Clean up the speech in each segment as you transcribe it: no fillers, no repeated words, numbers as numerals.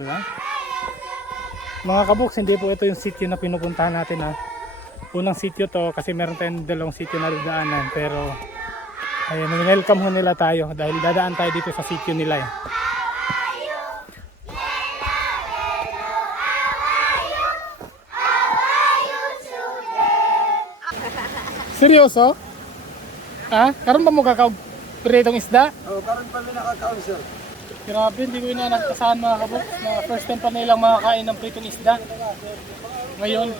lang. Mga kaboks, hindi po ito yung sitio na pinupuntahan natin ha. Unang sitio to kasi meron tayong dalawang sitio na dadaanan, pero ayun, welcome ho nila tayo dahil dadaan tayo dito sa sitio nila eh. Seryoso? Ha? Karon ba mo kakaw pritong isda? Oh, karon pa may nakakaon sir. Grabe, hindi ko inanagtasahan mga kaboks na first time pa nilang makakain ng pritong isda. Ngayon,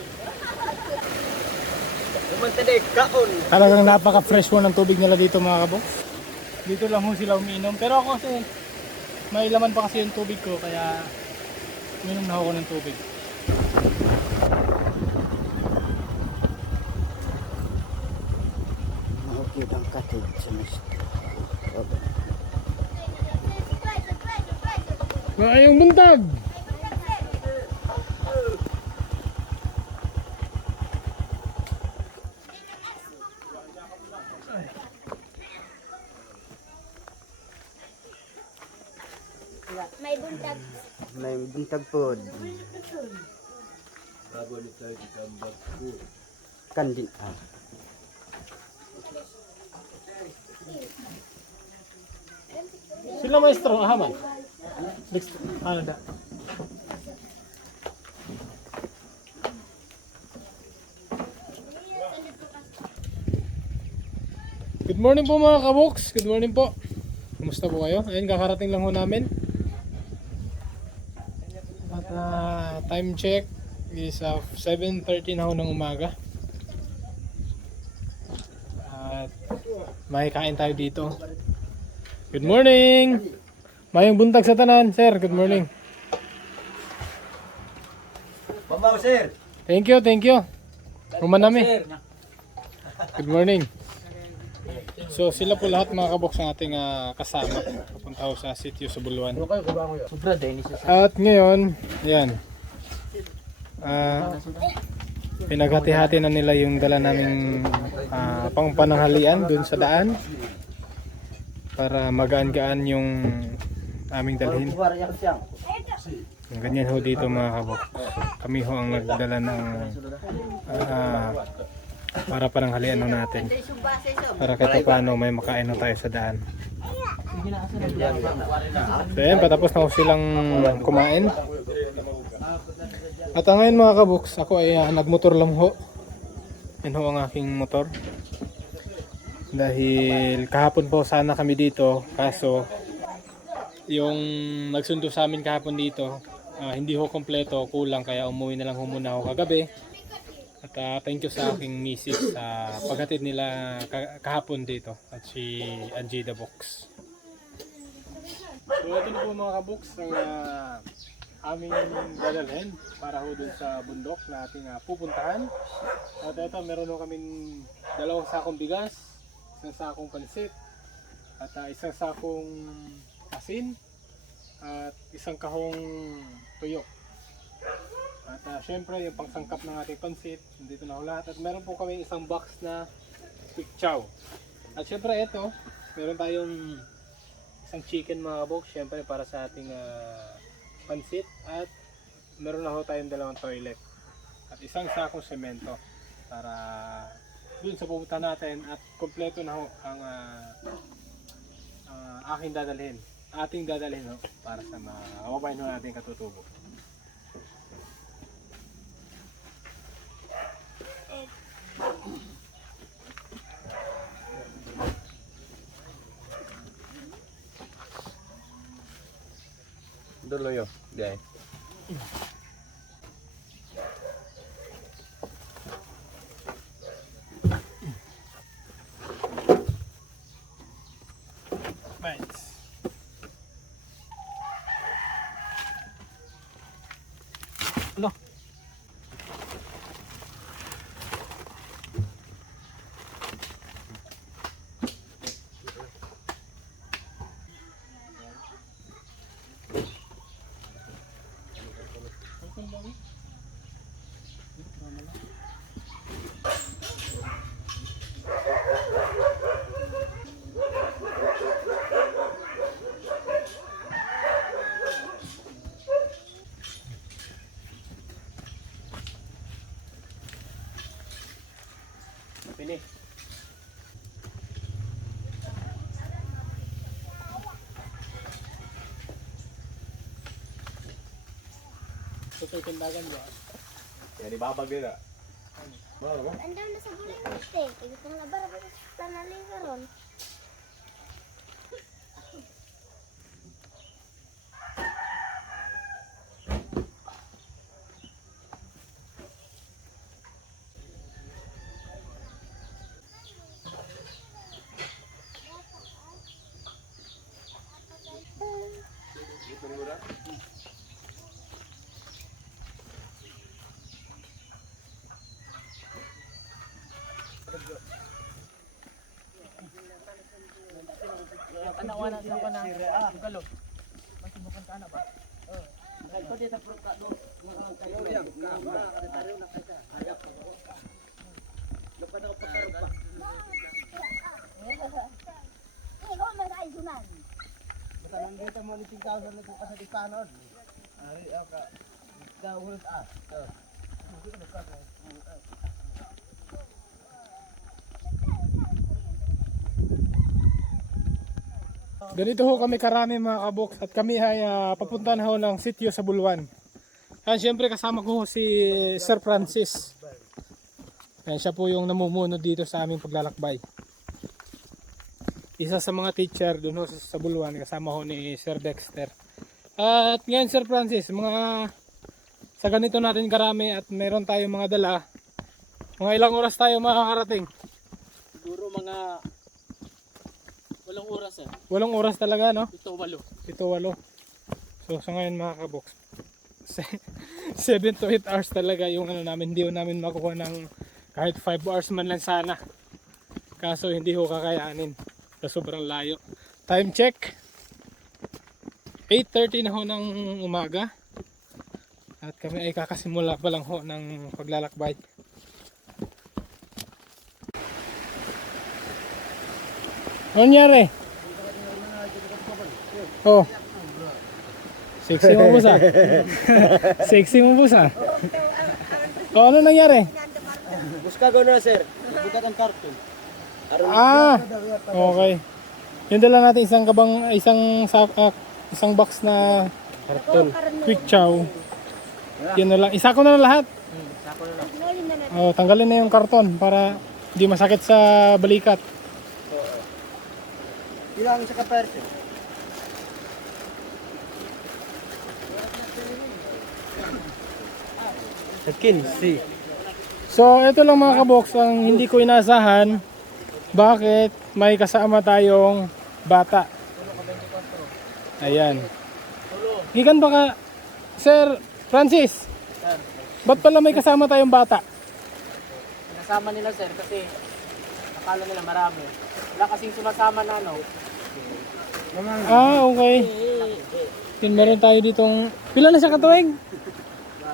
Kaon. talagang napaka-fresh mo ng tubig nila dito mga kaboks. Dito lang ho sila umiinom. Pero ako kasi, may laman pa kasi yung tubig ko, kaya uminom na ako ng tubig. Mahukid ang katid sa mist. Maayong buntag! May buntag. May buntag pod. Kandi. Sila maestro, ahaman. Next, ano da? Good morning po mga kaboks. Good morning po. Kumusta po kayo? Ayun, kakarating lang ho namin. At time check is 7:30 na ho ng umaga. At may kain tayo dito. Good morning! Mayong buntag sa tanan, sir. Good morning. Pamaw sir. Thank you, thank you. Rumanami. Good morning. So sila po lahat mga kaboks ang ating kasama. Papunta ko sa sitio sa Buluan. Sobra din isa. At ngayon, yan. Pinaghati-hati na nila yung dala naming pangpananghalian dun sa daan. Para magaan-gaan yung aming dalhin. Ganyan ho dito mga kaboks. Kami ho ang nagdala ng para pananghalian ho natin. Para kahit paano may makain ho tayo sa daan. So yan, patapos na ho silang kumain. At ngayon mga kaboks, ako ay nagmotor lang ho. Yan ho ang aking motor. Dahil kahapon po sana kami dito, kaso yung nagsundo sa amin kahapon dito, hindi ho kompleto, kulang, kaya umuwi na lang ho muna ako kagabi. At thank you sa aking misis sa paghatid nila kahapon dito at si Angie the Box. So ito na po mga kaboks ang aming dadalhin para ho dun sa bundok na ating pupuntahan. At ito meron ho kaming 2 sakong bigas, 1 sakong pansit, at 1 sakong asin, at 1 kahong tuyo. At syempre yung pangsangkap ng ating pansit, nandito na ho lahat. At meron po kami 1 box na quick chow. At syempre ito, meron tayong 1 chicken mga kaboks, syempre para sa ating pansit. At meron na ho tayong 2 toilet. At 1 sakong semento para dun sa pupunta natin, at kompleto na ho ang ating dadalhin ho, para sa mga kababayan ho natin katutubo. Duloy yo, guys. Bites. Ano? Pili. Ito ito tindagan niya. Yan ibabag nila. Andaw na sa bulay mo, te. Ito pang labar, tanali ka ron. Ikaw ang mag-ayunan. Ganito ho kami karami mga kaboks at kami ay papunta na ho ng sitio sa Buluan. At syempre kasama ko ho si Sir Francis. Yan, siya po yung namumuno dito sa aming paglalakbay. Isa sa mga teacher doon ho sa Buluan, kasama ho ni Sir Dexter. At ngayon Sir Francis, sa ganito natin karami at meron tayong mga dala. Mga ilang oras tayo makakarating? Siguro mga 8 oras eh. 8 oras talaga, no? Ito 8. Ito 8. So sa ngayon mga kabox, 7 to 8 hours talaga yung ano namin. Hindi ho namin makuha ng kahit 5 hours man lang sana. Kaso hindi ho kakayanin sa sobrang layo. Time check, 8:30 na ho ng umaga. At kami ay kakasimula pa lang ho ng paglalakbay. Ano nangyari? Oh. Sexy mo busa. Sexy mo busa. Oh, ano nangyari? Buska ko na sir. Bukat ang karton. Ah. Okay. Yung dala natin isang box na karton. Quick chow. Yan na lang. Isa ko na lahat. Oh, tanggalin na yung karton para hindi masakit sa balikat. Ilang sa ka-person? Si. So, ito lang mga kaboks ang hindi ko inaasahan. Bakit? May kasama tayong bata. Ayan. Gikan ba ka, Sir Francis? Ba't pala may kasama tayong bata? Kasama nila sir kasi akala nila marami. Wala kasing sumasama na ano. Ah, okay. Yun, meron tayo ditong... Pila na siya katuig?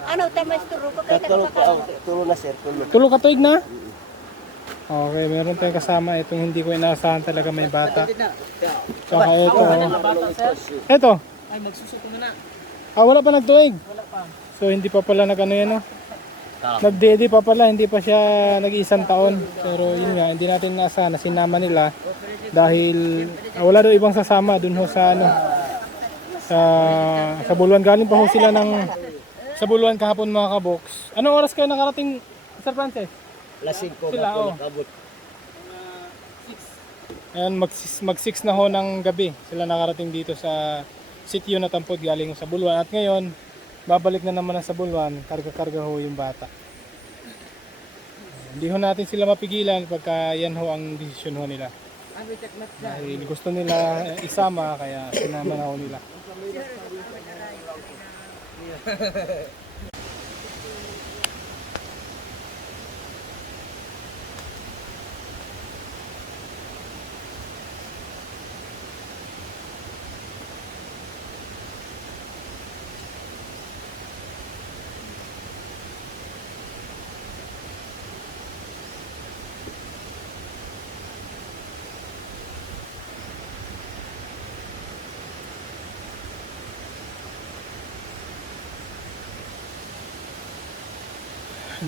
Ano, tamas turo ko kayo nakakalaman. Tulo na sir, tulo. Tulo katuig na? Okay, meron tayong kasama. Itong hindi ko inaasahan talaga may bata. Tsaka ito. Ito. Ay, magsusuko na. Ah, wala pa nagtuig. Wala pa. So, hindi pa pala nag-ano yan, no? Nagdede pa pala, hindi pa siya nag-isang taon. Pero yun nga, hindi natin inaasahan na sinama nila. Dahil wala daw ibang sasama dun ho sa ano. Sa Buluan. Galing pa ho sila ng... Sa Buluan kahapon mga kaboks. Anong oras kayo nakarating, Sir Francis? Lasing ko. Sila, oh. Abot. Ayan, mag 6 na ho ng gabi. Sila nakarating dito sa sitio na Tampod galing sa Buluan. At ngayon, babalik na naman sa Buluan. Karga-karga ho yung bata. Hindi ho natin sila mapigilan pagka yan ho ang desisyon ho nila. Dahil gusto nila isama, kaya sinama na ho nila.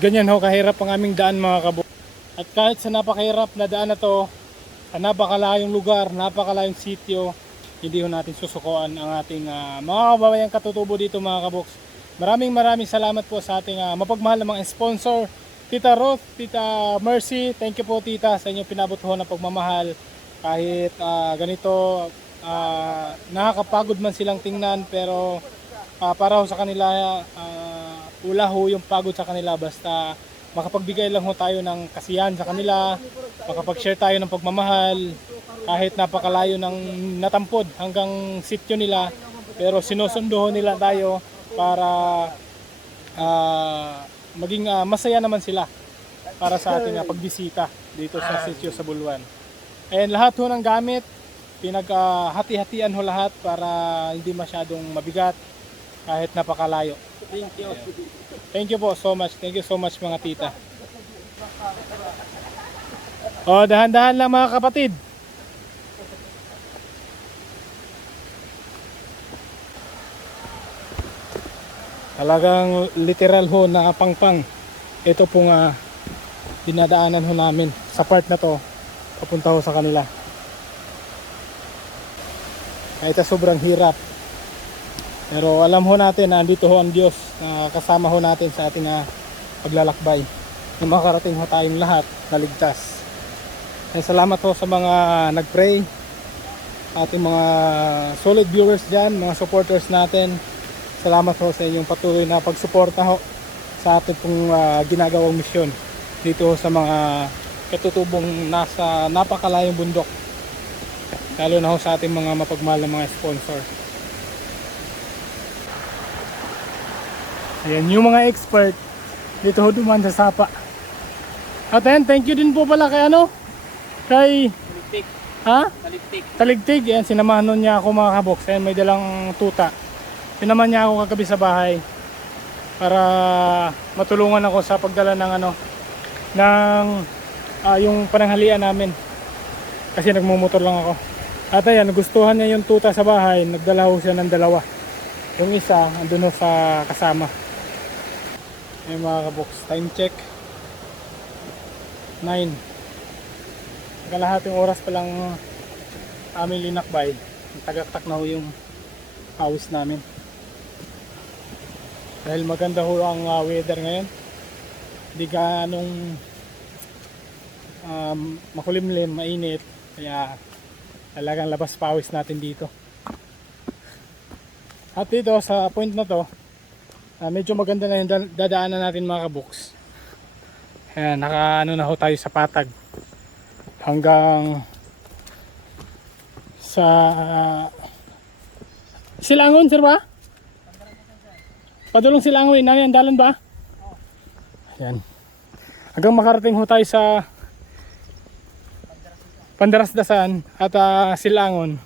Ganyan ho kahirap ang aming daan mga kabo. At kahit sa napakahirap na daan na to, sa napakalayong lugar, napakalayong sitio, hindi ho natin susukuan ang ating mga kababayang katutubo dito mga kaboks. Maraming salamat po sa ating mapagmahal na mga sponsor. Tita Ruth, Tita Mercy, thank you po tita sa inyong pinabot ho ng pagmamahal. Kahit ganito, nakakapagod man silang tingnan, pero para ho sa kanila, wala ho yung pagod sa kanila, basta makapagbigay lang ho tayo ng kasiyahan sa kanila, makapag-share tayo ng pagmamahal, kahit napakalayo ng natampod hanggang sityo nila, pero sinusundo ho nila tayo para maging masaya naman sila para sa ating pagbisita dito sa sitio sa Buluan. And lahat ho ng gamit, pinaghati-hatian ho lahat para hindi masyadong mabigat kahit napakalayo. Thank you. Thank you po so much. Thank you so much mga tita. O, dahan-dahan lang mga kapatid. Talagang literal ho na pangpang. Ito pong dinadaanan ho namin sa part na to papunta ho sa kanila. Kahit sobrang hirap, pero alam ho natin na andito ho ang Diyos na kasama ho natin sa ating paglalakbay. Na makarating ho tayong lahat na ligtas. Salamat ho sa mga nagpray, ating mga solid viewers dyan, mga supporters natin. Salamat ho sa inyong patuloy na pagsuporta ho sa ating pong ginagawang misyon dito ho sa mga katutubong nasa napakalayong bundok, lalo na ho sa ating mga mapagmahal na mga sponsor. Ayan yung mga expert dito ho duman sa sapa. At ayan, thank you din po pala kay kay Taligtik. Taligtik. Taligtig. Ayan, sinamahan nun niya ako mga kaboks. Ayan, may dalang tuta. Sinamahan niya ako kagabi sa bahay para matulungan ako sa pagdala ng yung pananghalian namin, kasi nagmumotor lang ako. At ayan, nagustuhan niya yung tuta sa bahay, nagdala ho siya ng dalawa. Yung isa andun ho sa kasama. Ay mga kaboks, time check 9. Kalahating oras pa lang aming linakbay, tagaktak na ho yung hawis namin. Dahil maganda ho ang weather ngayon, hindi ganong makulimlim, mainit, kaya talagang labas pawis natin dito. At dito sa point na to, medyo maganda na yung dadaanan natin mga kaboks. Ayan, na ho tayo sa patag hanggang sa Silangon, sir ba? Padulong Silangon, yan dalan ba? Ayan. Hanggang makarating ho tayo sa Pandarasdasan at Silangon.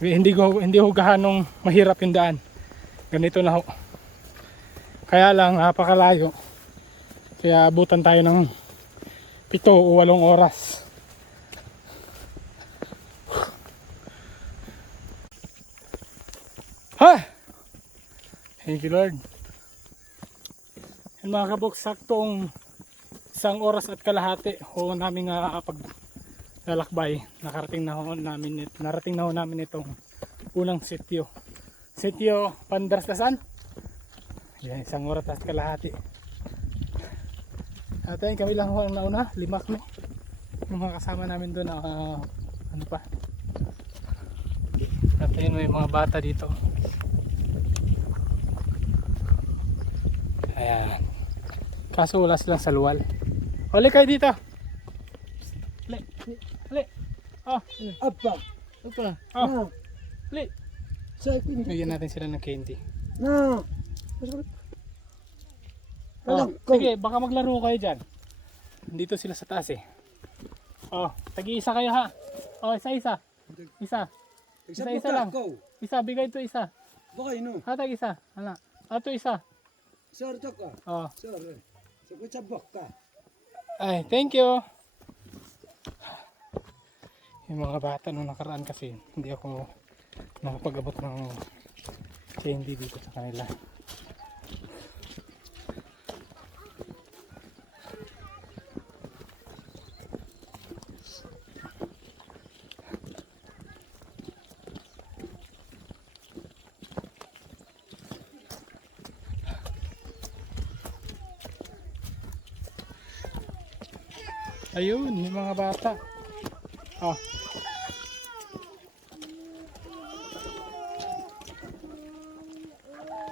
Hindi ho gahanong mahirap yung daan. Ganito na ho. Kaya lang napakalayo. Kaya abutan tayo ng 7 o 8 oras. Ha! Thank you Lord. Yan mga kaboks, saktong 1 oras at kalahati ho namin paglalakbay. Narating na ho namin itong unang sitio. Sitio Pandarasdasan. Yan, 1 oras at kalahati. At ayun, kami lang ho ang nauna, 5 kami. Yung mga kasama namin doon, ano pa. At ayun, may mga bata dito. Ayan. Kaso wala silang saluwal. Huli kayo dito. Huli. Oh. Apa? Apa? Oh. Huli. Bigyan natin sila ng candy. No. Oh. Sige, baka maglaro kayo dyan. Dito sila sa taas eh. Oh, tagi-isa kayo ha. Oh, isa-isa. Isa lang. Isa, bigay ito isa. Bakay no. Hatag isa. Hala. Ato isa. Sorry to ka. Oh. Sorry. Sagot sa ka. Ay, thank you. Yung mga bata nung nakaraan kasi hindi ako nakapag-abot ng candy dito sa kanila. Ayun, yung mga bata. Oh.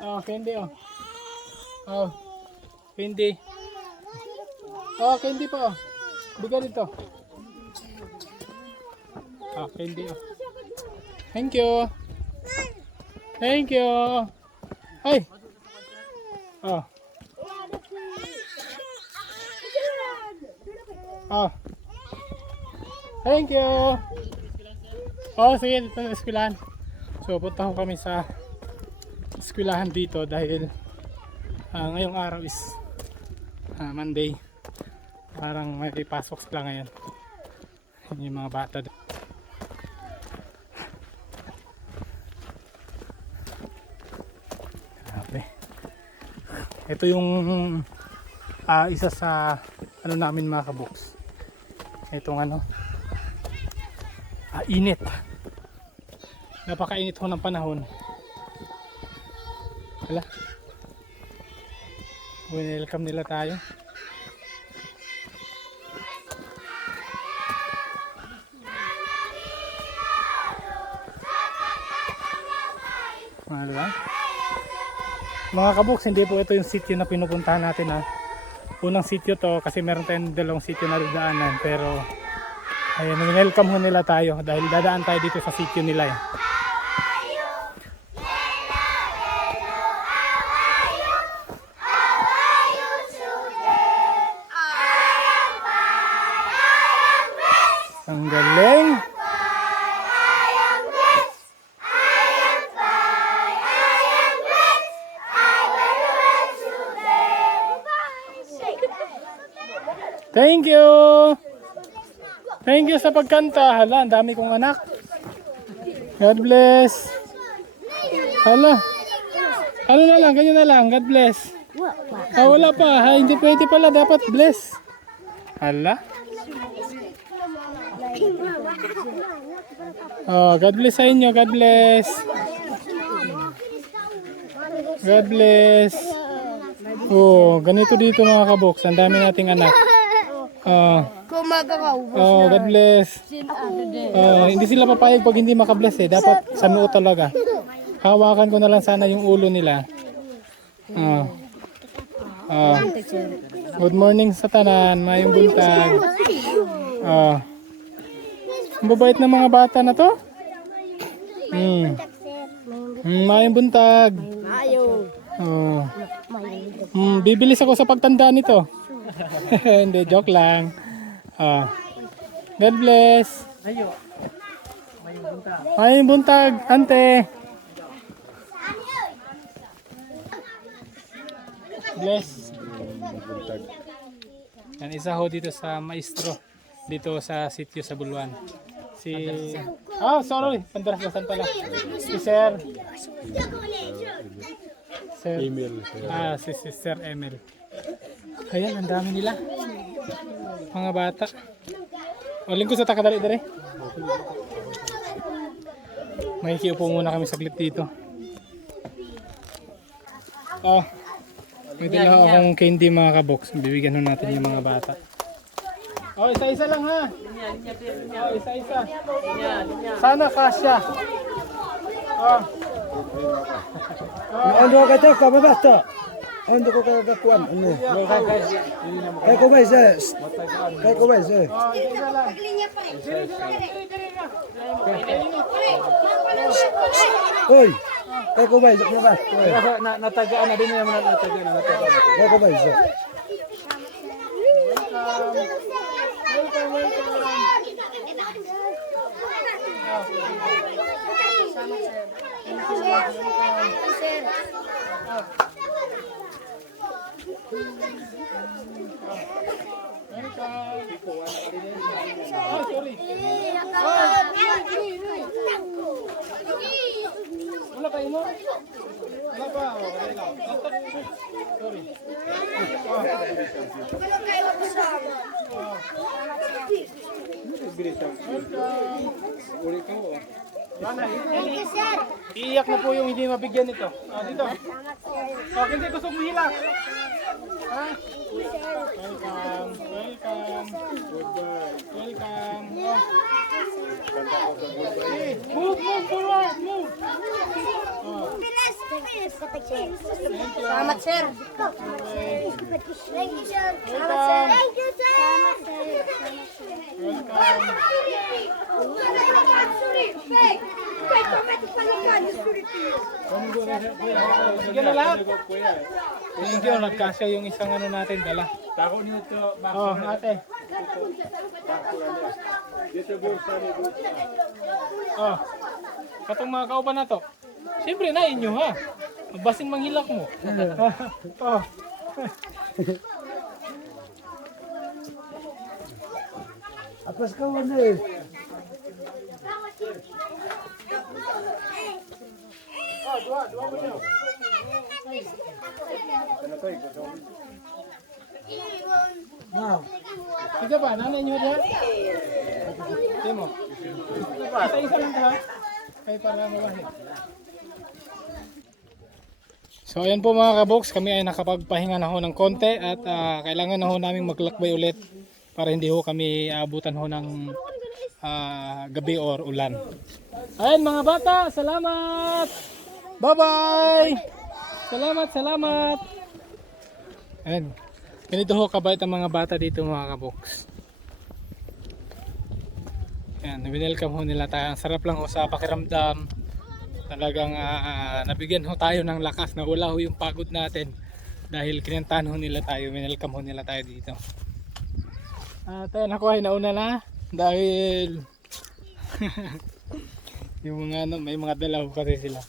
Oh, candy oh. Oh. Candy. Oh, candy po. Oh. Bigyan dito. Oh, candy oh. Thank you. Thank you. Ay. Oh. Oh. Thank you. Oh, sige, dito na eskwelahan. So, punta ko kami sa eskwelahan dito dahil ngayong araw is Monday. Parang may pasok sila ngayon. Yung mga bata doon. Grabe. Ito yung isa sa ano namin mga kaboks. Itong ano, init. Napakainit ho ng panahon. Wala. Welcome nila tayo. Diba? Mga kaboks, hindi po ito yung sitio na pinupuntahan natin ha. Unang sitio to kasi meron tayong dalawang sitio na dadaanan, pero ayun, welcome ho nila tayo dahil dadaan tayo dito sa sitio nila eh. Ang galing! Thank you! Thank you sa pagkanta. Hala, ang dami kong anak. God bless. Hala. Ano na lang, ganyan na lang. God bless. Wala pa. Ha, hindi pwede pala. Dapat bless. Hala. Oh, God bless sa inyo. God bless. God bless. Oh, ganito dito mga kaboks. Ang dami nating anak. Oh, God bless. Hindi sila papayag pag hindi makabless eh. Dapat sa noo talaga. Hawakan ko na lang sana yung ulo nila. Good morning sa tanan. Mayong buntag. Ang babait ng mga bata na to. Mayong buntag. Bibilis ako sa pagtanda nito. Hindi, joke lang. God bless. Mayong buntag, ante. Bless. Yan, isa ho dito sa maestro. Dito sa sitio sa Buluan. Si... sorry. Pandarasdasan pala. Si Sir... Sir Emil. Si Sir Emil. Ayan, ang dami nila. Mga bata. O, lingkod sa takadali-dali. Makikiupo muna kami saglit dito. May dala akong candy mga kaboks. Bibigyan nun natin yung mga bata. Isa-isa lang ha. Isa-isa. Sana kasya. Ano ka ito? Kababata. Ano ko kagakuan? Ano? Kaya ko ba isa? Kaya ko ba isa? Uy! Kaya ko ba isa? Natagaan na din naman natagaan. Kaya ko ba isa? Wala kayo mo? Wala pa. Sorry. Uli ka mo. Thank you, sir. Iiyak na po yung hindi mabigyan nito. Dito. Salamat, sir. Hindi gusto mo hilak. Ha? Thank you, sir. Welcome. Welcome. Welcome. Move forward. Move. Bilis. Salamat, sir. Thank you, sir. Salamat, sir. Thank you, sir. Salamat, sir. Bigyan na lahat. Thank you. Nagkasya yung isang ano natin dala. Tako nito. Oh, ate. Dito bulsa ni bulsa. Oh. Katong mga kauban na to. Siyempre na inyo ha. Basing manghilak mo. Oh. Apas ka wala eh. Na. Sige ba? Nanay nyo diyan? Sige mo. Isa-isa lang ha. Kaya para mawahid. So ayan po mga kabox, kami ay nakapagpahinga na ho ng konti at kailangan na ho namin maglakbay ulit para hindi ho kami abutan ho ng gabi or ulan. Ayan mga bata, salamat! Bye-bye! Salamat! Ayan, ganito ho kabait ang mga bata dito mga kabox. Ayan, welcome ho nila tayo. Ang sarap lang ho sa pakiramdam. Talagang nabigyan ho tayo ng lakas na wala ho yung pagod natin dahil kinantahan ho nila tayo, welcome ho nila tayo dito. At ayun, ako ay nauna na dahil yung mga ano, may mga dalaw kasi sila.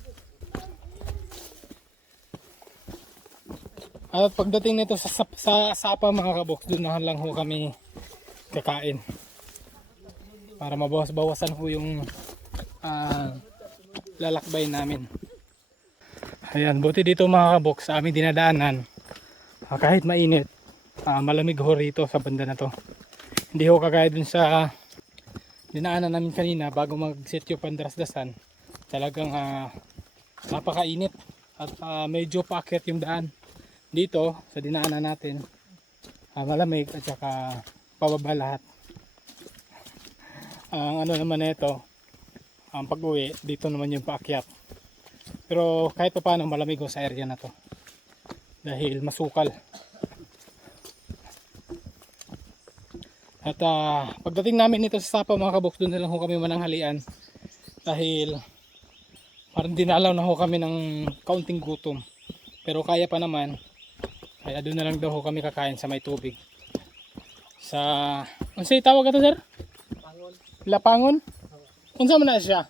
At pagdating nito sa sapa mga kabox, doon na lang ho kami kakain para mabawas-bawasan ho yung lalakbay namin. Ayan, buti dito mga kabox sa aming dinadaanan, kahit mainit, malamig ho rito sa banda na to. Hindi ho kagaya dun sa dinaanan namin kanina bago mag-sityo Pandrasdasan. Talagang napakainit at medyo paakyat yung daan. Dito sa dinaanan natin, malamig at saka pababa lahat. Ang ano naman nito, ang pag-uwi dito naman yung paakyat. Pero kahit pa paano malamig ho sa area na to dahil masukal. At pagdating namin nito sa Sapa mga kabox, doon na lang ho kami mananghalian dahil parang dinalaw na ho kami ng kaunting gutom. Pero kaya pa naman, kaya doon na lang daw ho kami kakain sa may tubig. Sa, ano sa'yo tawag ito sir? Lapangon? Unsa man na siya?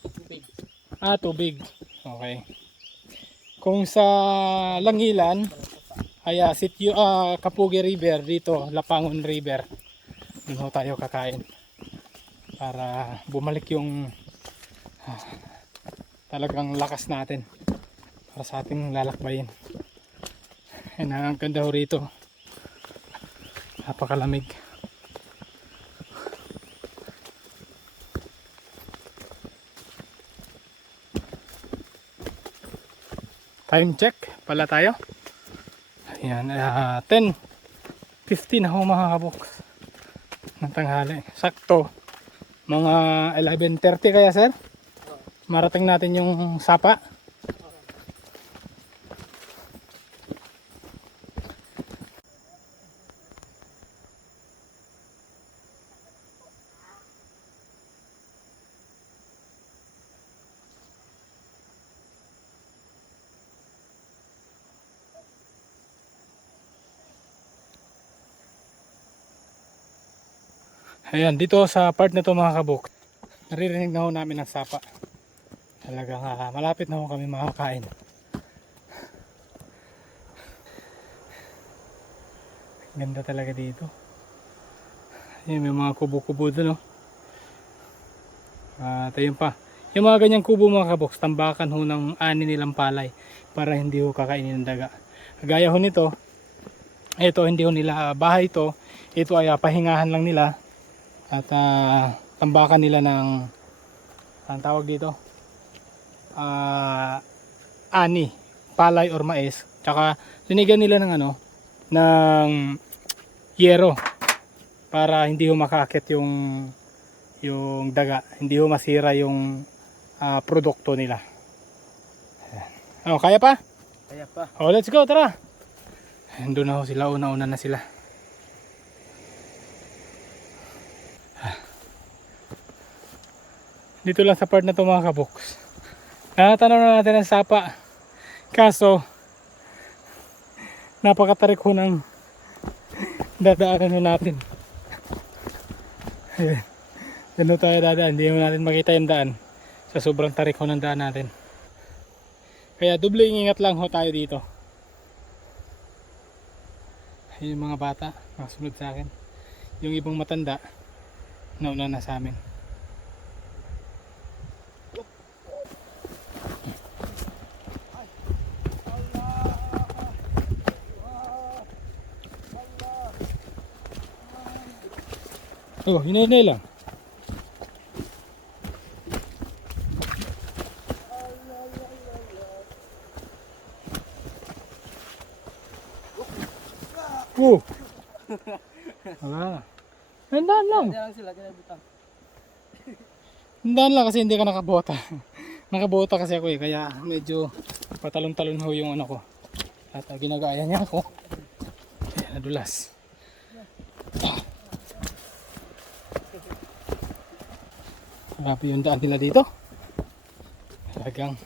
Tubig. Tubig. Okay. Kung sa Langilan ay sitio Kapugi River, dito Lapangon River. Doon ho tayo kakain para bumalik yung talagang lakas natin para sa ating lalakbayin. Yan ang ganda ho rito. Napakalamig. Time check pala tayo. Ayan, 10:50 na ho mga kabox ng tanghali. Sakto mga 11:30 kaya sir? Marating natin yung Sapa. Ayan, dito sa part na to mga kabuk, naririnig na ho namin ang Sapa. Talagang malapit na ho kami makakain. Ganda talaga dito. Ayan, may mga kubo-kubo doon, no? At ayun pa. Yung mga ganyang kubo mga kabuk, tambakan ho ng ani nilang palay para hindi ho kakainin ng daga. Gaya ho nito, ito hindi ho nila bahay ito. Ito ay pahingahan lang nila. At tambakan nila ng ang tawag dito, ani, palay or mais. Tsaka linigan nila ng ano, ng yero para hindi ho makakit yung daga, hindi ho masira yung produkto nila. Oh, kaya pa? Kaya pa. Oh, let's go, tara. Doon na ho sila, una-una na sila. Dito lang sa part na to mga kaboks. Tanaw na natin ang sapa. Kaso, napakatarik ho ng dadaanan ho natin. Ayan. Doon tayo dadaan. Hindi ho natin makita yung daan. Sa sobrang tarik ho ng daan natin. Kaya dobleng ingat lang ho tayo dito. Yung mga bata, nakasunod sa akin. Yung ibang matanda, nauna na sa amin. Oh, hinay-hinay lang. Oh. Wala. Handaan lang. Kaya lang sila, kinabutang. Handaan lang kasi hindi ka nakabota. Nakabota kasi ako eh, kaya medyo patalon-talon ho yung ano ko. At ginagaya niya ako. Kaya nadulas. Grabe yung daan nila dito. Talagang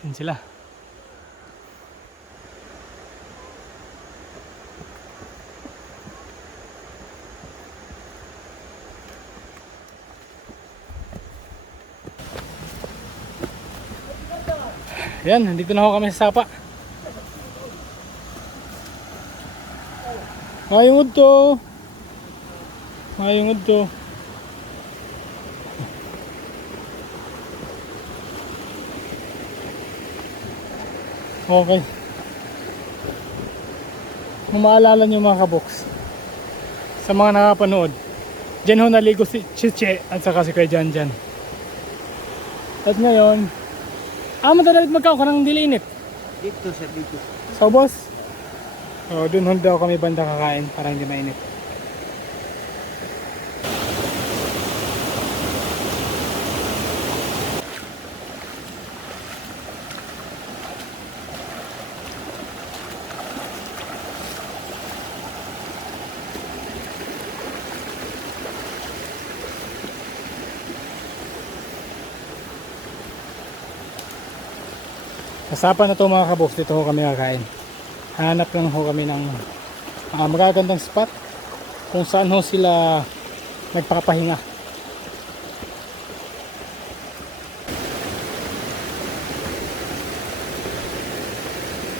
ayun sila. Yan, nandito na ako kami sa sapa. Mayong udto. Mayong udto. Okay. Kung maalala nyo mga kaboks, sa mga nakapanood, dyan ho naligo si Chiche at saka si Kuya Janjan. At ngayon, madalit magkao ka ng dilinit. Dito siya, dito. So boss, dun ho daw kami banda kakain para hindi mainit. Kasapan na to mga kaboks, dito ho kami kakain. Hanap lang ho kami ng magagandang spot kung saan ho sila nagpapahinga.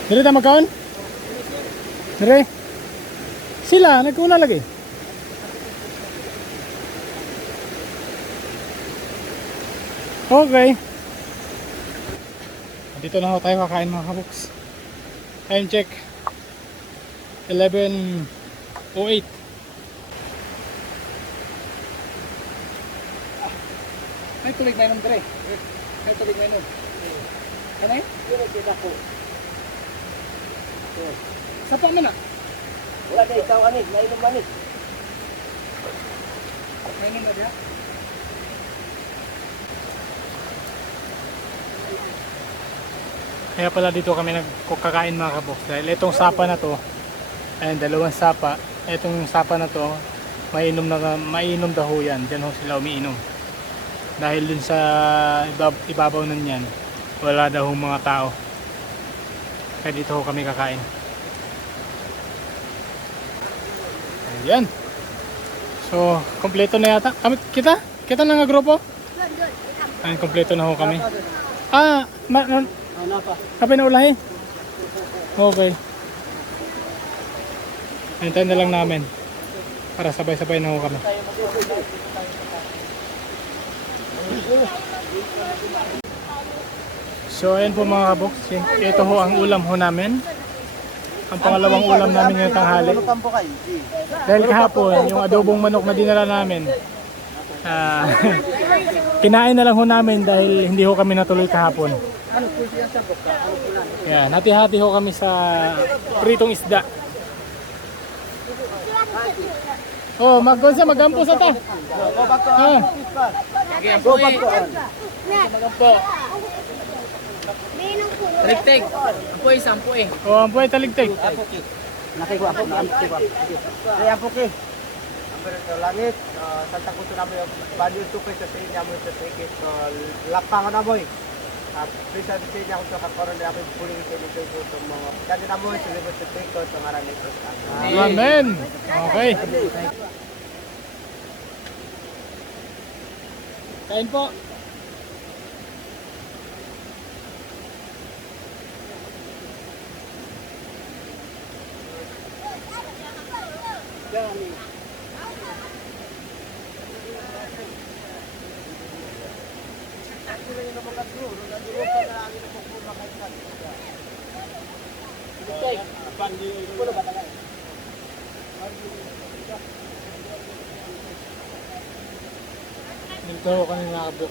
Dire tayo magkaon? Dire? Sila, nagkuna lagi. Okay. Dito na ho tayo kakain mga kaboks. Time check 11:08. May tulig na inom dire. May tulig na inom. Ano eh? Pero kita ko. Sapa man na. Wala na ikaw, anis. Nainom anis. May inom na diya. Kaya pala dito kami nagkakain mga kaboks dahil itong sapa na to, ayun, dalawang sapa, itong sapa na to mainom daw ho yan, dyan ho sila umiinom dahil dun sa ibabaw nun yan wala daw ho mga tao, kaya dito ho kami kakain. Ayan, so kompleto na yata kita na nga grupo. Ayun, kompleto na ho kami. Kapag naulahi? Okay. Hintayin na lang namin para sabay-sabay na ho kami. So ayan po mga kaboks, ito ho ang ulam ho namin. ang pangalawang ulam namin ngayong tanghali. Dahil kahapon, yung adobong manok na dinala namin, kinain na lang ho namin dahil hindi ho kami natuloy kahapon. Yan, hati-hati ho kami sa pritong isda. Oh, magampo sa ta. Ah. Go back ko. Magampo. Taligtig. Ampoy, sampoy. Oh, ang buhay taligtig. Nakiko ako, naamit ko. Kaya po ki. Ang langit, Santa Cruz na mo yung value to sa inyo mo sa ticket. Lapang na mo. At prisa din niya ako sa karon na ako puli ko dito sa mga kanya na mo sa libot sa ticket sa ngaran ni Cristo. Amen. Okay. Kain po. Dito ho kami nakabuk.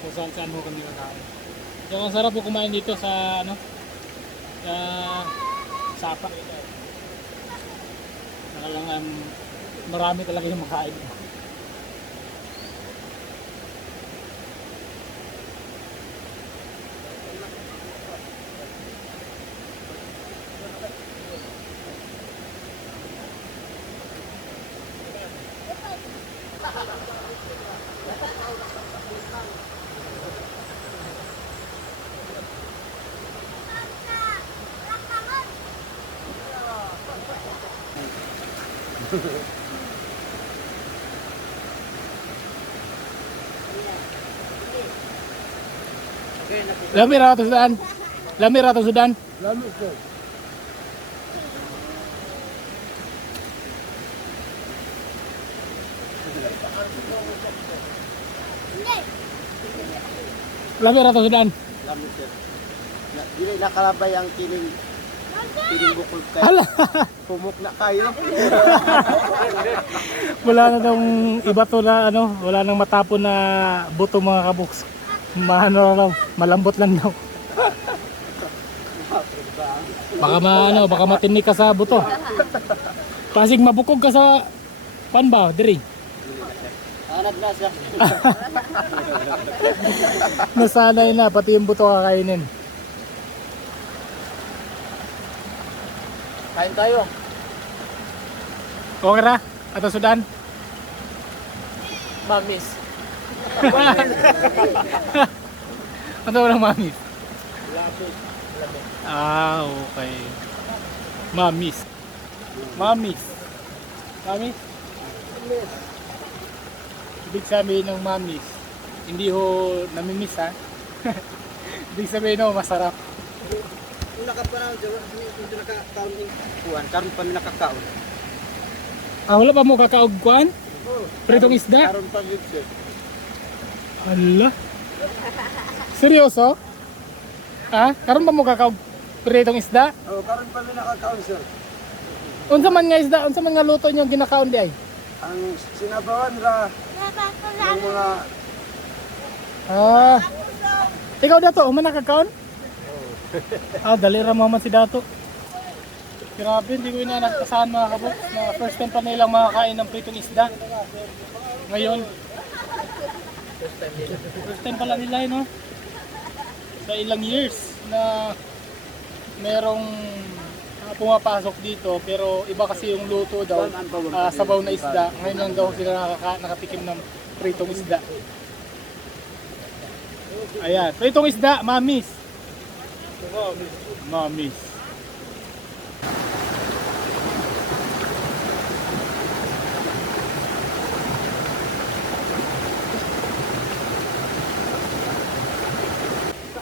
Kung saan ho kami nakain. Yung ang sarap po kumain dito sa ano? Sa Sapa. Nakalangan marami talaga yung makain. Lami ra to sudan. Lami ra to sudan. Lamit ko. Lami ra to sudan. Lamit sir. Dili nakalabay ang kiling bukol kayo. Hala. Pumuk na kayo. Wala na daw iba to na ano, wala nang matapon na buto mga kabuks. Malambot lang daw. Baka matinik ka sa buto. Pasig mabukog ka sa pan ba, diri. Anad na siya. Nasanay na pati yung buto kakainin. Kain tayo. Okay ra? Ato sudan. Mamis. Ano walang mamis? Ah, okay. Mamis. Mamis. Mamis? Ibig sabihin ng mamis, hindi ho namimiss ha? Ibig sabihin ho, masarap. Una ka pa na, hindi nakakaon din. Kuhan, karon pa mi nakakaon. Ah, wala pa mo kakaugkuan? Pritong isda? Karon pa gid sir. Hala? Seryoso? Ah, karon pa mo kakaug pritong isda? Oh, karon pa mi nakakaon sir. Unsa man nga isda, unsa man nga luto nyo ginakaon di ay? Ang sinabawan ra ng mga Ah. Ikaw dato, man nakakaon? Ah, dali ra mo man si dato. Grabe, hindi ko inanakasahan mga kabok. First time pa nilang makakain ng pritong isda. Ngayon, first time pala nila no? Sa ilang years na merong pumapasok dito, pero iba kasi yung luto daw, sabaw na isda. Ngayon lang daw sila nakatikim ng pritong isda. Ayan, pritong isda, mamis. Mamis.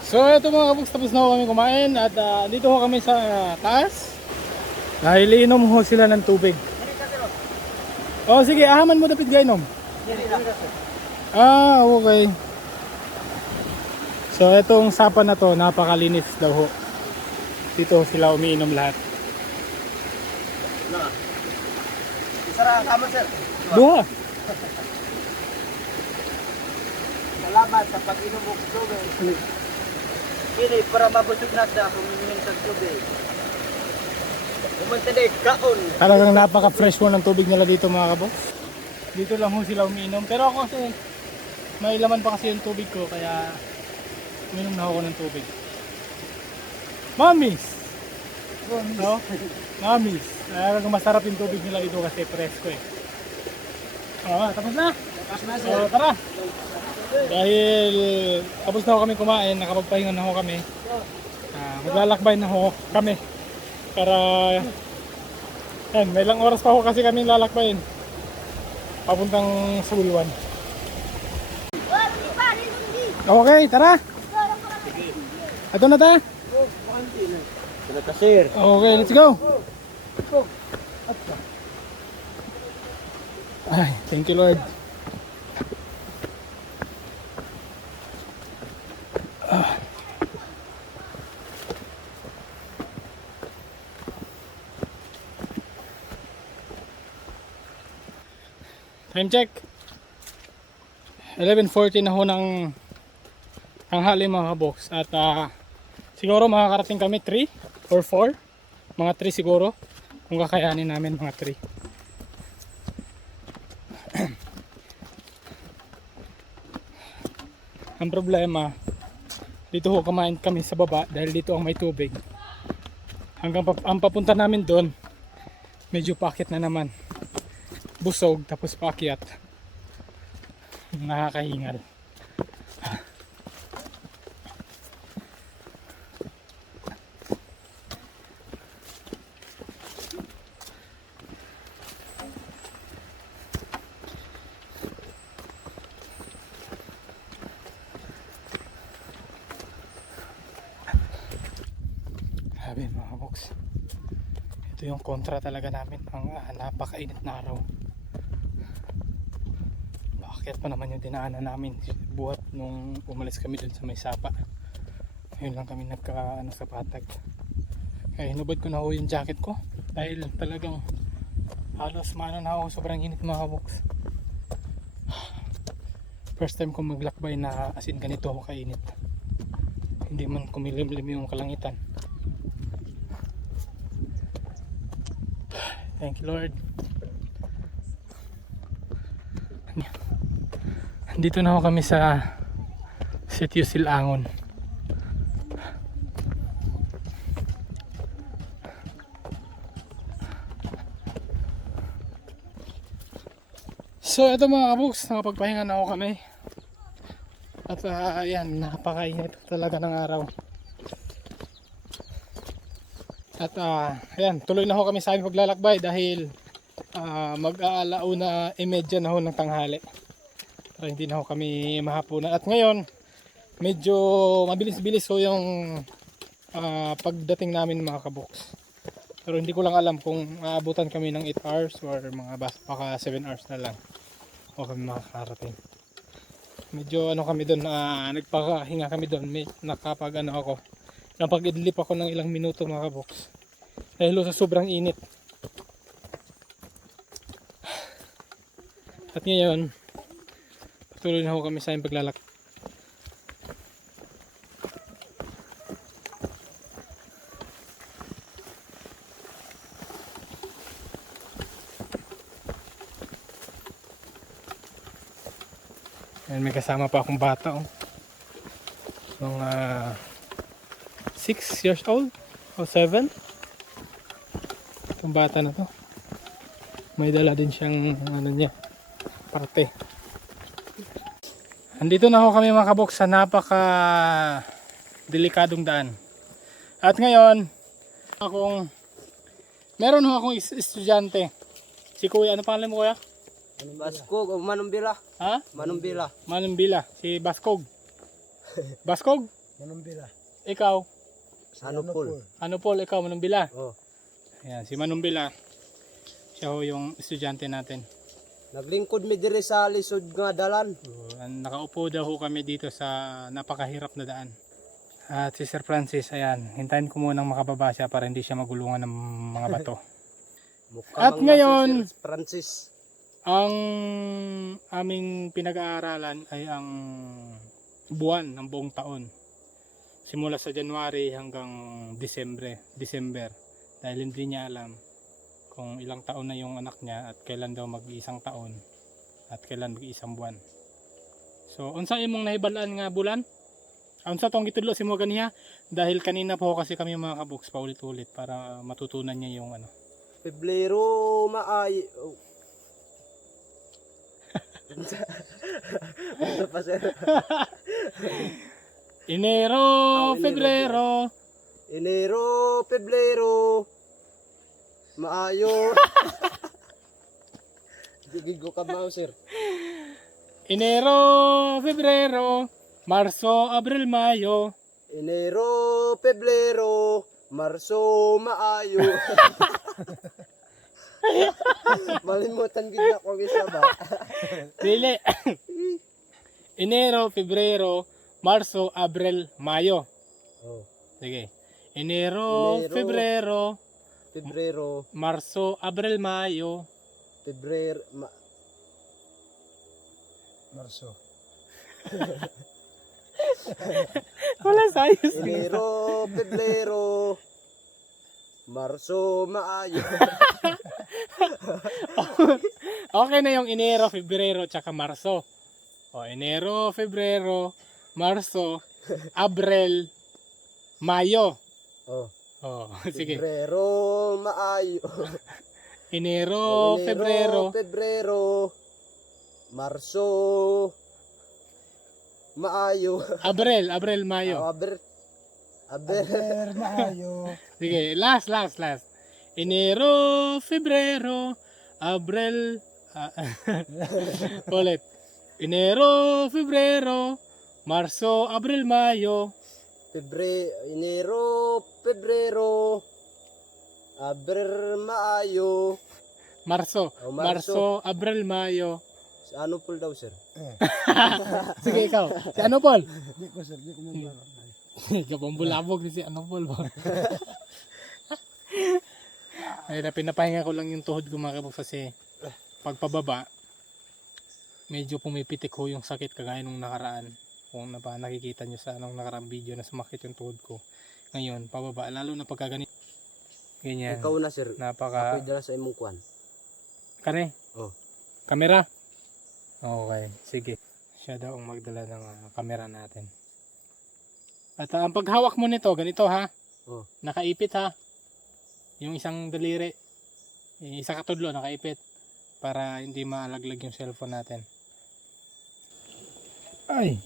So ito mga kabuks, tapos na ho kami kumain at dito ho kami sa taas. Dahil inom ho sila ng tubig. Oh sige, ahaman mo dapit gainom. Ah, okay. So itong sapa na to, napakalinis daw ho. Dito sila umiinom lahat. Isara kamo sir. Duha! Salamat sa pag-inom og tubig. Kini para mabusog na sa kung inumin sa tubig. Umantalig kaon. Talagang napaka-fresh mo ng tubig nila dito mga kabox. Dito lang ho sila umiinom. Pero ako kasi may laman pa kasi yung tubig ko kaya uminom na ako ng tubig. Mamis! No? Mamis! Talagang masarap yung tubig nila dito kasi presko eh. Tapos na! Tara! Dahil tapos na ho kami kumain, nakapagpahinga na ho kami. Maglalakbay na ho kami. Para may ilang oras pa ho kasi kami lalakbayin. Papuntang Sulwan. Okay, tara! Ito na ta? Sila ka sir. Okay, let's go! Ay, thank you Lord. Time check. 11:40 na ho ng tanghali mga kabox. At siguro makakarating kami 3 or 4. Mga 3 siguro. Kung kakayanin namin mga 3. Ang problema, dito ho kumain kami sa baba dahil dito ang may tubig. Hanggang ang papunta namin doon, medyo pakit na naman. Busog tapos paakyat. Nakakahingal. Sabi mga box, ito yung kontra talaga namin, ang napakainit na araw. Bakit pa naman yung dinaanan namin buhat nung umalis kami dun sa may sapa. Ngayon lang kami sa patag. Kaya hinubad ko na ho yung jacket ko dahil talagang halos maano na ako, sobrang init mga box. First time ko maglakbay na as in ganito ako kainit. Hindi man kumilimlim yung kalangitan. Thank you Lord. Dito na ako kami sa Sitio Silangon. So ito mga kabuks, nakapagpahinga na ako kami. At ayan, napakainit talaga ng araw. At ayan, tuloy na ho kami sa aming paglalakbay dahil mag-aalauna 30 na ho ng tanghali. Para hindi na ho kami mahapunan. At ngayon, medyo mabilis-bilis ho yung pagdating namin mga kaboks. Pero hindi ko lang alam kung aabutan kami ng 8 hours or mga baka 7 hours na lang o kami makakarating. Medyo kami doon, nagpakahinga kami doon. Napag-idlip ako ng ilang minuto mga kaboks. Dahil sa sobrang init. At ngayon, patuloy na ho kami sa aming paglalakbay. Ayan, may kasama pa akong bata. Mga 6 years old o 7. Itong bata na to. May dala din siyang parte. Andito na ho kami mga kaboks sa napaka delikadong daan. At ngayon, meron ho akong estudyante. Si Kuya, ano pangalan mo Kuya? Baskog o Manumbila. Ha? Manumbila. Manumbila, si Baskog. Baskog? Manumbila. Ikaw? Sanupol. Ano Paul, ikaw Manumbila? Oh. Ayan, si Manumbila. Siya ho yung estudyante natin. Naglingkod mi diri sa lisod nga dalan. So, nakaupo daw ho kami dito sa napakahirap na daan. At si Sir Francis, ayan, hintayin ko munang makababa siya para hindi siya magulungan ng mga bato. At ngayon, Francis. ang aming pinag-aaralan ay ang buwan ng buong taon. Simula sa January hanggang December. Dahil hindi niya alam kung ilang taon na yung anak niya at kailan daw mag-iisang taon at kailan mag-iisang buwan. So, unsa imong nahibalaan nga bulan? Unsa tong gitudlo si mo ganiha? Dahil kanina po kasi kami mga kaboks paulit-ulit para matutunan niya yung ano. Peblero maay. Oh. Ano pa sir? Enero, Febrero. Enero, Peblero. Maayo. Gigigo ka ba sir? Enero, Febrero, Marso, Abril, Mayo. Enero, Peblero, Marso, maayo. Malimutan gid ako ang isa ba? Dili. Enero, Febrero, Marso, Abril, Mayo. Oh. Sige. Enero, Enero. Febrero, Pebrero, Marso, Abril, Mayo. Pebrero, Marso. Wala sayos. Enero, Peblero, Marso, maayo. Okay na yung Enero, Febrero, tsaka Marso. O, Enero, Febrero, Marso, Abril, Mayo. Oh. O, sige. Pebrero, maayo. Enero, Febrero, Pebrero, Marso, maayo. Abril, Mayo. Aber, maayo. Sige, last. Enero, Febrero, Abril, ulit. Enero, Febrero, Marso, Abril, Mayo. Enero, Pebrero, maayo. Marso, Oh, Marso. Abril, Mayo. Ano po daw sir? Sige, ikaw. Si ano, Paul? Di ko, sir. Di ko mabala. Kapambulabog ni si ano, Paul. Ay, pinapahinga ko lang yung tuhod ko mga kaboks kasi pagpababa, medyo pumipitik ho yung sakit kagaya nung nakaraan. Kung nakikita nyo sa anong nakaraang video na sumakit yung tuhod ko. Ngayon, pababa, lalo na pagka ganito. Ganyan. Ikaw na sir. Napaka... Ako'y dala sa imong kwan. Kare? Oh. Kamera? Okay, sige. Siya daw ang magdala ng kamera natin. At ang paghawak mo nito, ganito ha. Oh. Nakaipit ha. Yung isang daliri. Yung isa katudlo, nakaipit. Para hindi malaglag yung cellphone natin. Ay!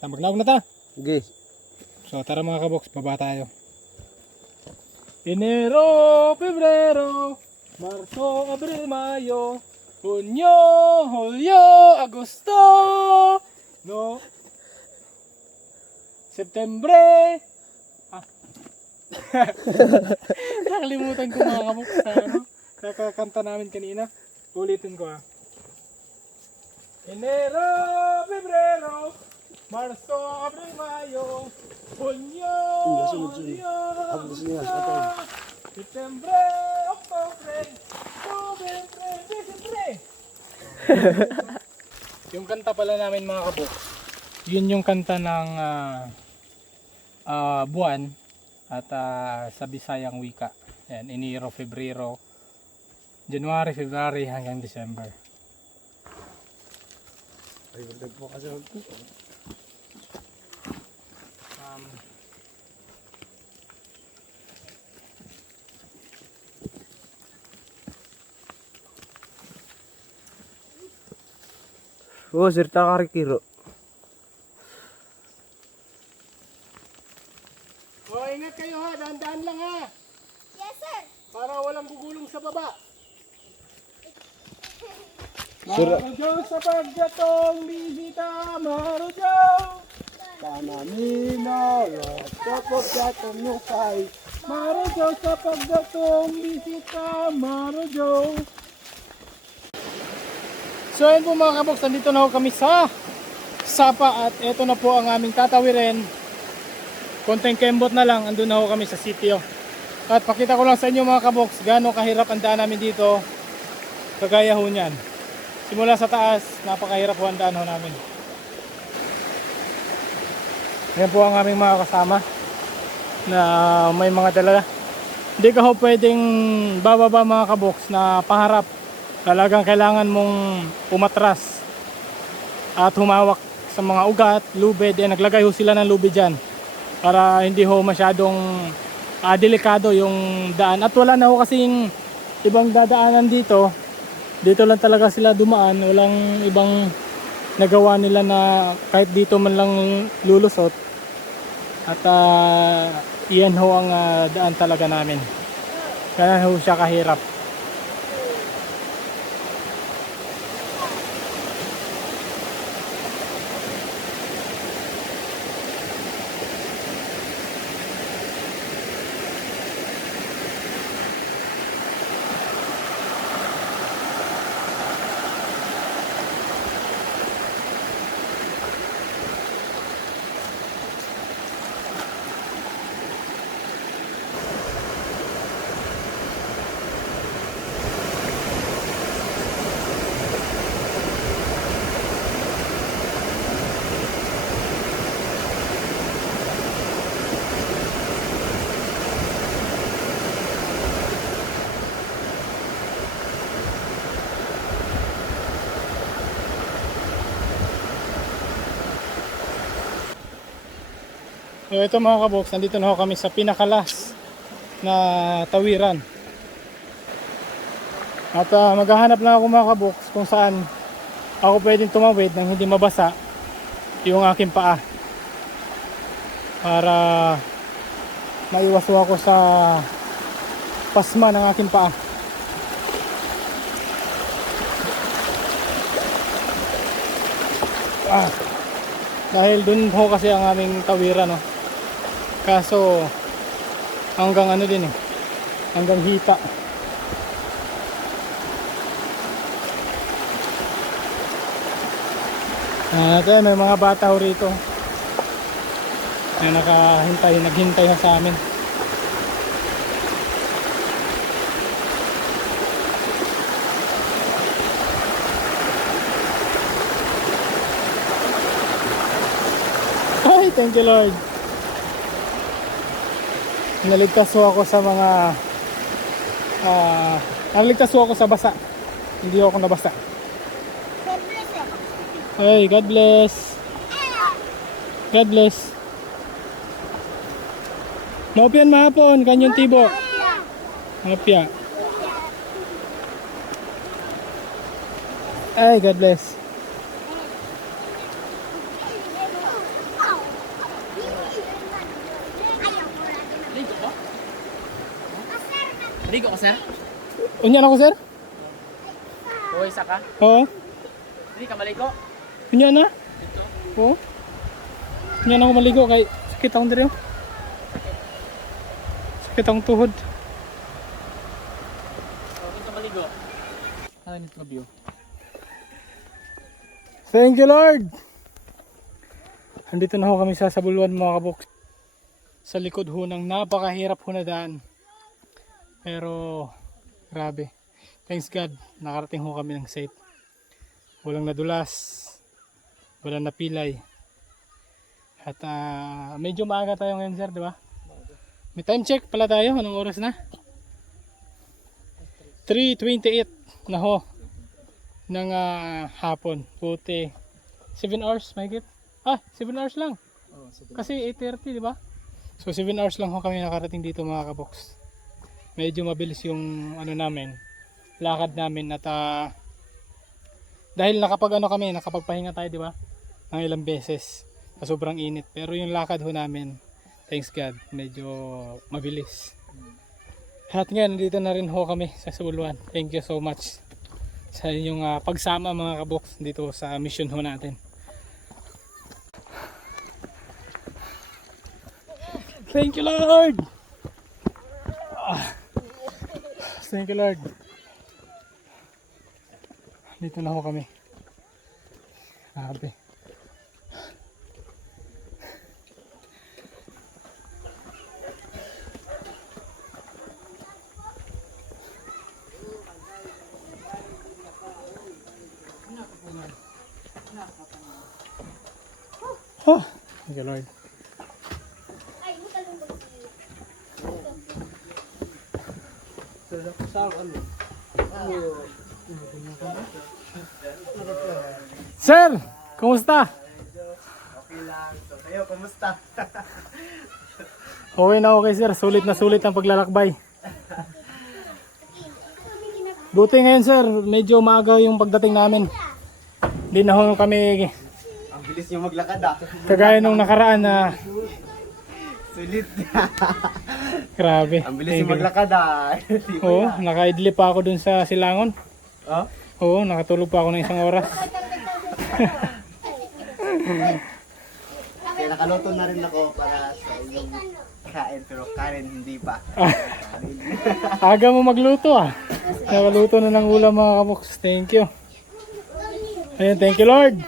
Maglawag na ta. Okay. So tara mga kaboks, baba tayo. Enero, Febrero, Marso, Abril, Mayo, Junio, Julio, Agosto, no, Septembre. Nakalimutan ko mga kaboks sa ano, kakakanta namin kanina. Ulitin ko ha. Enero, Febrero, Marso, Abril, Mayo, Junio, Julio, Agosto, Septembre, Octobre, Novembre, Diciembre. Yung kanta pala namin mga kabok, yun yung kanta ng buwan at sa Bisayang wika. Yan, Enero, Febrero, January, February hanggang December. Ay, bagdag po kasi. Oh, sir, takarikiro. Oh, ingat kayo ha, dahan-dahan lang ha. Yes, sir. Para walang gugulong sa baba. Marujo sa pagdatong bisita, Marujo. Panamina, tapos gatong nukay. Marujo sa pagdatong bisita, Marujo. So ayun po mga kaboks, nandito na ho kami sa sapa at eto na po ang aming tatawirin. Konting kembot na lang, andun na ho kami sa sitio. At pakita ko lang sa inyo mga kaboks, gaano kahirap ang daan namin dito. Kagaya ho niyan. Simula sa taas, napakahirap ho ang daan ho namin. Ayan po ang aming mga kasama na may mga dala. Hindi ka ho pwedeng bababa mga kaboks na paharap. Talagang kailangan mong umatras at humawak sa mga ugat, lubid. Naglagay ho sila ng lubid dyan para hindi ho masyadong delikado yung daan. At wala na ho kasing ibang dadaanan dito. Dito lang talaga sila dumaan. Walang ibang nagawa nila na kahit dito man lang lulusot. At iyan ho ang daan talaga namin. Kaya ho siya kahirap. So ito mga kaboks, nandito na ho kami sa pinakalas na tawiran. At maghahanap lang ako mga kaboks kung saan ako pwedeng tumawid nang hindi mabasa yung aking paa. Para maiwas ako sa pasma ng aking paa. Dahil dun ho kasi ang aming tawiran, no? Kaso hanggang ano din hanggang hita. May mga bata ho rito na naghintay ho sa amin. Ay, thank you Lord. Naligtas ho ako sa mga naligtas ho ako sa basa. Hindi ako nabasa. Hey, God bless. God bless. Maupian mahapon, kanyang tibo. Mapya. Ay, God bless. Ligo ka, sir? Unyan ako, sir? Uy, isa ka? Oo. Hindi ka maligo? Unyan na? Oo. Unyan ako maligo kay sakit akong diri. Sakit akong tuhod. Hindi ka maligo? Ano nito view? Thank you Lord. Andito na ho kami sa Sabuluan mga kaboks. Sa likod ho ng napakahirap ho na daan. Pero grabe. Thanks God, nakarating ho kami ng safe. Walang nadulas, walang napilay. At medyo maaga tayo ngayon sir, di ba? May time check pala tayo, anong oras na? 3:28 na ho ng hapon. Puti 7 hours, mahigit? 7 hours lang. Kasi 8:30, di ba? So 7 hours lang ho kami nakarating dito mga kaboks. Medyo mabilis yung namin, lakad namin. At dahil nakapagpahinga tayo, di ba? Ng ilang beses sa sobrang init. Pero yung lakad ho namin, thanks God, medyo mabilis. At ngayon, dito na rin ho kami sa Sabuluan. Thank you so much sa inyong pagsama mga kaboks dito sa mission ho natin. Thank you Lord! Thank you Lord. Dito na ho kami. Grabe. Thank you, Lord. Ay, bukan lang Sir, kumusta? Okay lang. So, kayo, kumusta? Okay na okay sir, sulit na sulit ang paglalakbay. Buti ngayon sir, medyo maaga yung pagdating namin. Hindi na ho kami Ang bilis nyo maglakad ah. kagaya nung nakaraan na Sulit. grabe. Ang bilis nyo maglakad ah. Oo, nakaidli pa ako dun sa Silangon. Oh? Oo, nakatulog pa ako ng 1 oras. Kaya nakaluto na rin ako para sa inyong kain, pero kanin hindi pa. Aga mo magluto ah. Nakaluto na ng ulam mga kaboks. Thank you. Ayun, thank you Lord.